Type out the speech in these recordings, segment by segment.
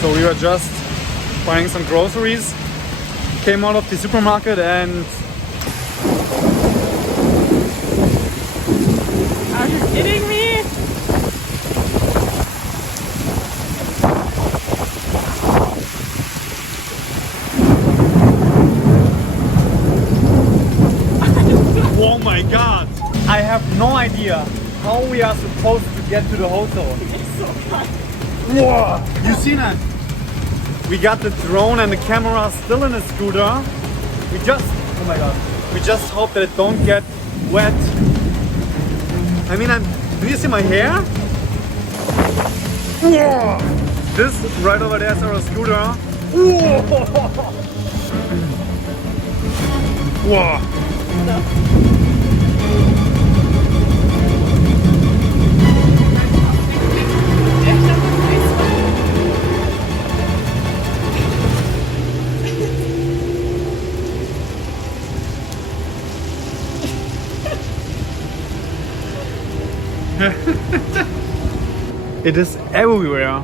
So we were just buying some groceries, came out of the supermarket and... Are you kidding me? Oh my god! I have no idea how we are supposed to get to the hotel. It's so kind. Whoa! You seen that? We got the drone and the camera still in the scooter. We just, oh my god, we just hope that it don't get wet. I mean, do you see my hair? Whoa! This right over there is our scooter. Whoa! Whoa! It is everywhere.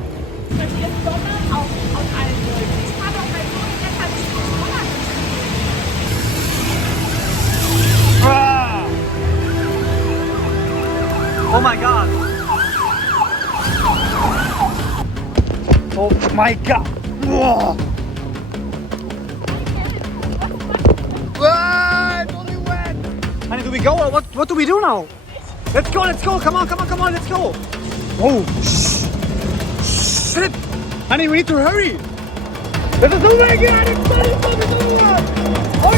Ah! Oh my god! Oh my god! Whoa! Ah, it's only wet! Honey, do we go or what do we do now? Let's go, come on, let's go! Oh, shit! Honey, we need to hurry! This is oh my god, it's over! Hold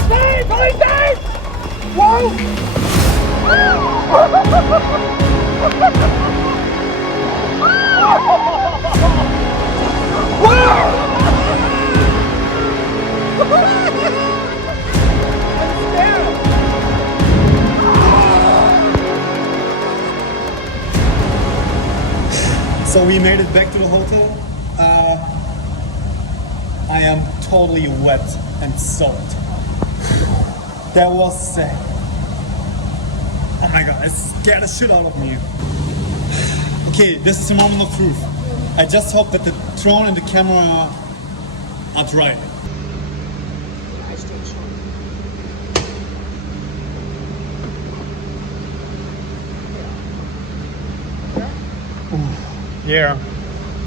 tight! Whoa! So we made it back to the hotel. I am totally wet and soaked. That was oh my god, it scared the shit out of me. Okay, this is the moment of truth. I just hope that the drone and the camera are dry. Yeah.